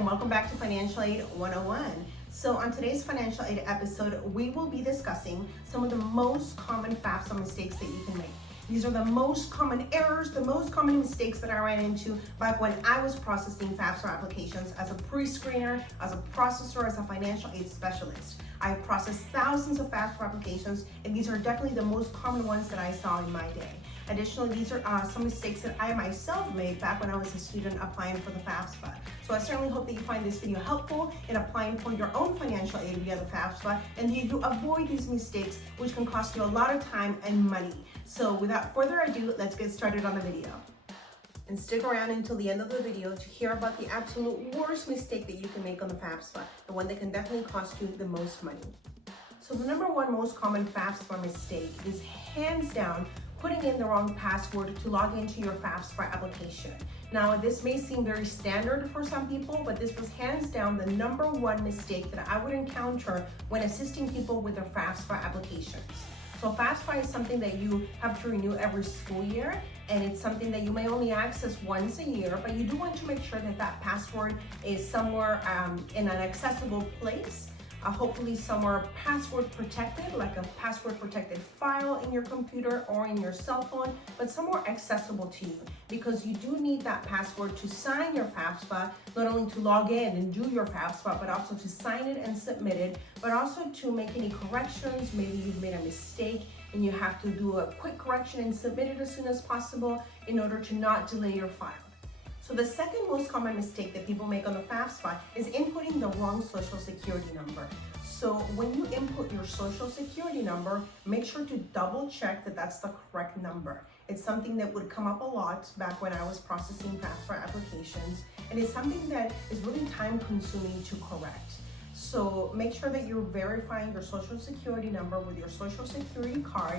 and welcome back to Financial Aid 101. So on today's Financial Aid episode, we will be discussing some of the most common FAFSA mistakes that you can make. These are the most common errors, the most common mistakes that I ran into back when I was processing FAFSA applications as a pre-screener, as a processor, as a financial aid specialist. I processed thousands of FAFSA applications, and these are definitely the most common ones that I saw in my day. Additionally, these are some mistakes that I myself made back when I was a student applying for the FAFSA. So I certainly hope that you find this video helpful in applying for your own financial aid via the FAFSA, and that you avoid these mistakes, which can cost you a lot of time and money. So without further ado, let's get started on the video. And stick around until the end of the video to hear about the absolute worst mistake that you can make on the FAFSA, the one that can definitely cost you the most money. So the number one most common FAFSA mistake is hands down putting in the wrong password to log into your FAFSA application. Now, this may seem very standard for some people, but this was hands down the number one mistake that I would encounter when assisting people with their FAFSA applications. So FAFSA is something that you have to renew every school year, and it's something that you may only access once a year, but you do want to make sure that that password is somewhere in an accessible place. Hopefully somewhere password protected, like a password protected file in your computer or in your cell phone, but somewhere accessible to you, because you do need that password to sign your FAFSA, not only to log in and do your FAFSA, but also to sign it and submit it, but also to make any corrections. Maybe you've made a mistake and you have to do a quick correction and submit it as soon as possible in order to not delay your file. So the second most common mistake that people make on the FAFSA is inputting the wrong social security number. So when you input your social security number, make sure to double check that that's the correct number. It's something that would come up a lot back when I was processing FAFSA applications, and it's something that is really time consuming to correct. So make sure that you're verifying your social security number with your social security card,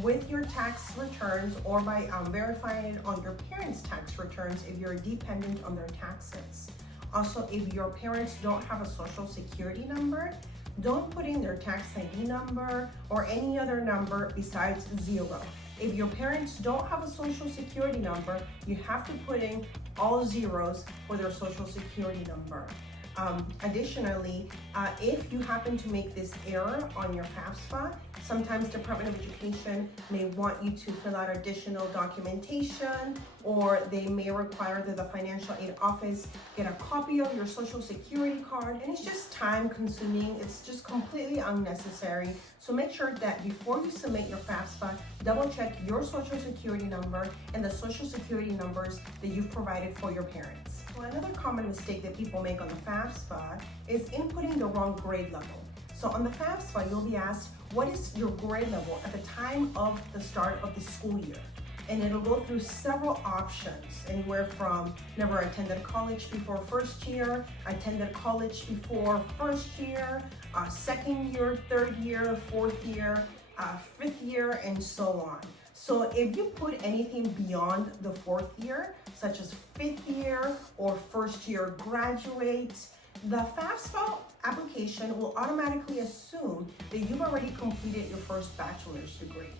with your tax returns, or by verifying it on your parents' tax returns if you're dependent on their taxes. Also, if your parents don't have a social security number, don't put in their tax ID number or any other number besides 0. If your parents don't have a social security number, you have to put in all zeros for their social security number. Additionally, if you happen to make this error on your FAFSA, sometimes Department of Education may want you to fill out additional documentation, or they may require that the financial aid office get a copy of your social security card, and it's just time consuming. It's just completely unnecessary. So make sure that before you submit your FAFSA, double check your social security number and the social security numbers that you've provided for your parents. Well, another common mistake that people make on the FAFSA is inputting the wrong grade level. So on the FAFSA, you'll be asked, what is your grade level at the time of the start of the school year? And it'll go through several options, anywhere from never attended college before first year, attended college before first year, second year, third year, fourth year, fifth year, and so on. So if you put anything beyond the fourth year, such as fifth year or first year graduate, the FAFSA application will automatically assume that you've already completed your first bachelor's degree,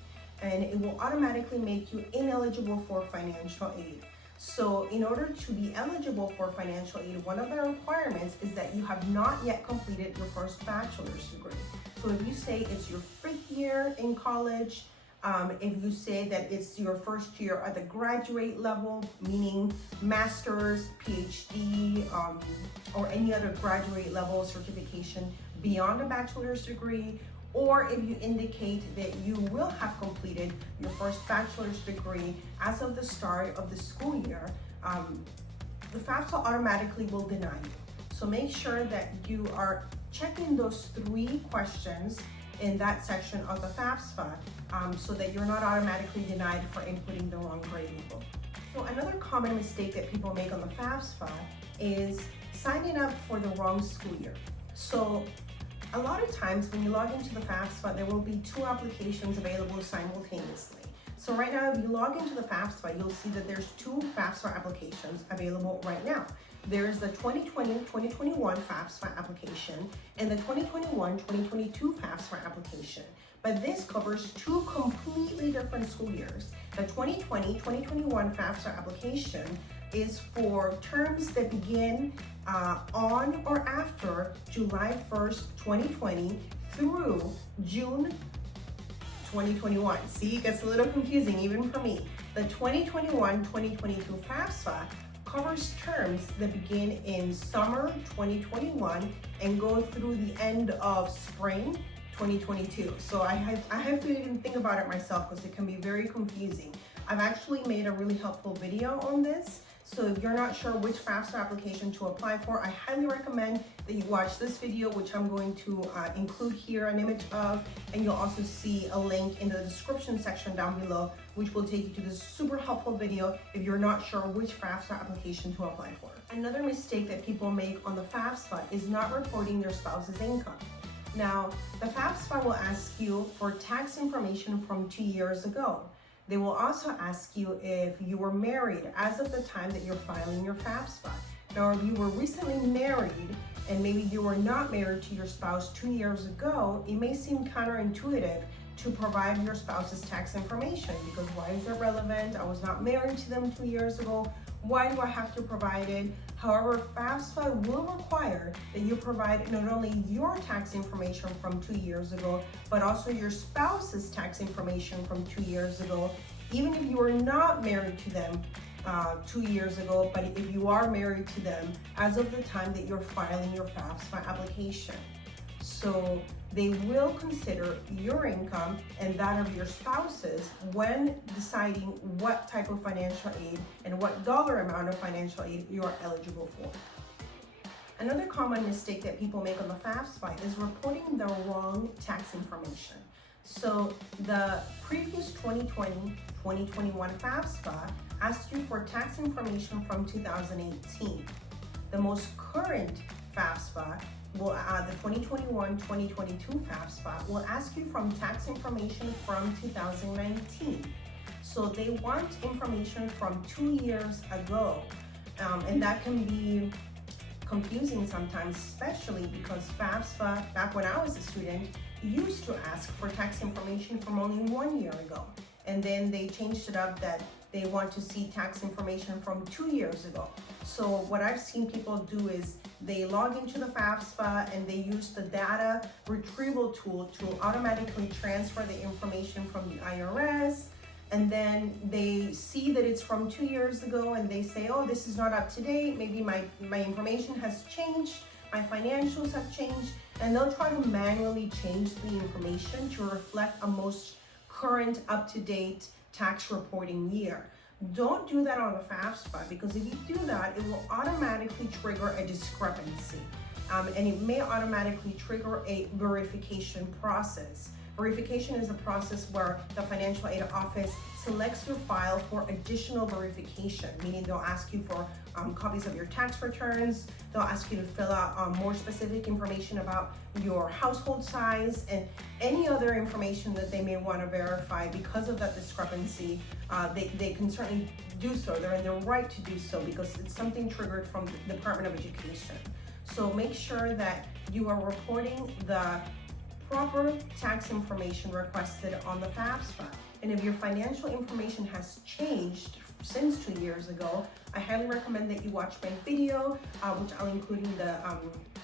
and it will automatically make you ineligible for financial aid. So in order to be eligible for financial aid, one of the requirements is that you have not yet completed your first bachelor's degree. So if you say it's your fifth year in college, if you say that it's your first year at the graduate level, meaning master's, PhD, or any other graduate level certification beyond a bachelor's degree, or if you indicate that you will have completed your first bachelor's degree as of the start of the school year, the FAFSA automatically will deny you. So make sure that you are checking those 3 questions in that section of the FAFSA, so that you're not automatically denied for inputting the wrong grade level. So another common mistake that people make on the FAFSA is signing up for the wrong school year. So a lot of times when you log into the FAFSA, there will be 2 applications available simultaneously. So right now, if you log into the FAFSA, you'll see that there's 2 FAFSA applications available right now. There's the 2020-2021 FAFSA application and the 2021-2022 FAFSA application. But this covers 2 completely different school years. The 2020-2021 FAFSA application is for terms that begin on or after July 1st, 2020 through June 2021. See, it gets a little confusing even for me. The 2021-2022 FAFSA covers terms that begin in summer 2021 and go through the end of spring 2022. So I have to even think about it myself because it can be very confusing. I've actually made a really helpful video on this. So if you're not sure which FAFSA application to apply for, I highly recommend that you watch this video, which I'm going to include here an image of, and you'll also see a link in the description section down below, which will take you to this super helpful video if you're not sure which FAFSA application to apply for. Another mistake that people make on the FAFSA is not reporting their spouse's income. Now, the FAFSA will ask you for tax information from 2 years ago. They will also ask you if you were married as of the time that you're filing your FAFSA. Now, if you were recently married and maybe you were not married to your spouse 2 years ago, it may seem counterintuitive to provide your spouse's tax information because why is it relevant? I was not married to them 2 years ago. Why do I have to provide it? However, FAFSA will require that you provide not only your tax information from 2 years ago, but also your spouse's tax information from 2 years ago, even if you were not married to them 2 years ago, but if you are married to them as of the time that you're filing your FAFSA application. So they will consider your income and that of your spouse's when deciding what type of financial aid and what dollar amount of financial aid you are eligible for. Another common mistake that people make on the FAFSA is reporting the wrong tax information. So the previous 2020-2021 FAFSA asked you for tax information from 2018. The most current FAFSA will the 2021-2022 FAFSA will ask you from tax information from 2019. So they want information from 2 years ago, and that can be confusing sometimes, especially because FAFSA, back when I was a student, used to ask for tax information from only 1 year ago. And then they changed it up that they want to see tax information from 2 years ago. So what I've seen people do is they log into the FAFSA and they use the data retrieval tool to automatically transfer the information from the IRS. And then they see that it's from 2 years ago and they say, oh, this is not up to date. Maybe my information has changed. My financials have changed. And they'll try to manually change the information to reflect a most current up-to-date tax reporting year. Don't do that on the FAFSA because if you do that, it will automatically trigger a discrepancy and it may automatically trigger a verification process. Verification is a process where the financial aid office selects your file for additional verification, meaning they'll ask you for copies of your tax returns. They'll ask you to fill out more specific information about your household size and any other information that they may want to verify. Because of that discrepancy, they can certainly do so. They're in their right to do so because it's something triggered from the Department of Education. So make sure that you are reporting the proper tax information requested on the FAFSA. And if your financial information has changed since 2 years ago, I highly recommend that you watch my video, which I'll include in the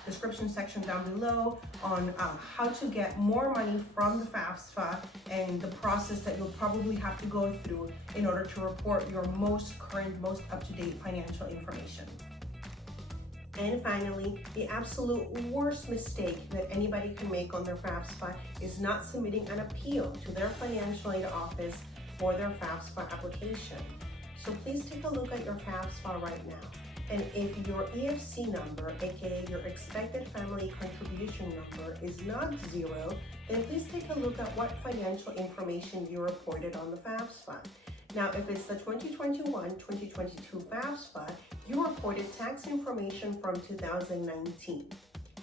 description section down below, on how to get more money from the FAFSA and the process that you'll probably have to go through in order to report your most current, most up-to-date financial information. And finally, the absolute worst mistake that anybody can make on their FAFSA is not submitting an appeal to their financial aid office for their FAFSA application. So please take a look at your FAFSA right now. And if your EFC number, aka your expected family contribution number, is not 0, then please take a look at what financial information you reported on the FAFSA. Now, if it's the 2021-2022 FAFSA, you reported tax information from 2019.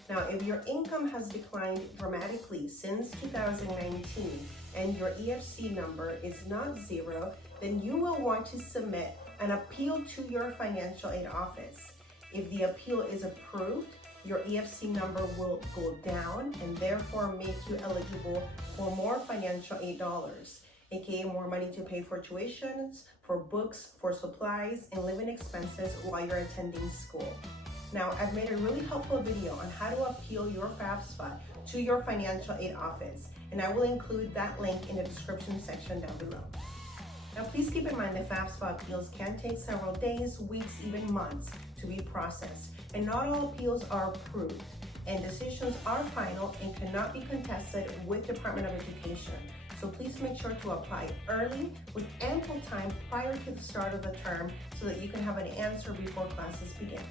Now, if your income has declined dramatically since 2019 and your EFC number is not 0, then you will want to submit an appeal to your financial aid office. If the appeal is approved, your EFC number will go down and therefore make you eligible for more financial aid dollars. aka more money to pay for tuitions, for books, for supplies, and living expenses while you're attending school. Now, I've made a really helpful video on how to appeal your FAFSA to your financial aid office, and I will include that link in the description section down below. Now, please keep in mind that FAFSA appeals can take several days, weeks, even months to be processed, and not all appeals are approved, and decisions are final and cannot be contested with Department of Education. So please make sure to apply early with ample time prior to the start of the term so that you can have an answer before classes begin.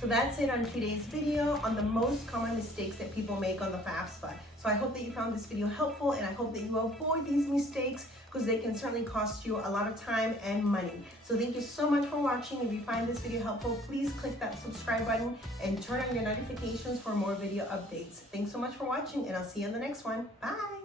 So that's it on today's video on the most common mistakes that people make on the FAFSA. So I hope that you found this video helpful, and I hope that you avoid these mistakes because they can certainly cost you a lot of time and money. So thank you so much for watching. If you find this video helpful, please click that subscribe button and turn on your notifications for more video updates. Thanks so much for watching, and I'll see you in the next one. Bye.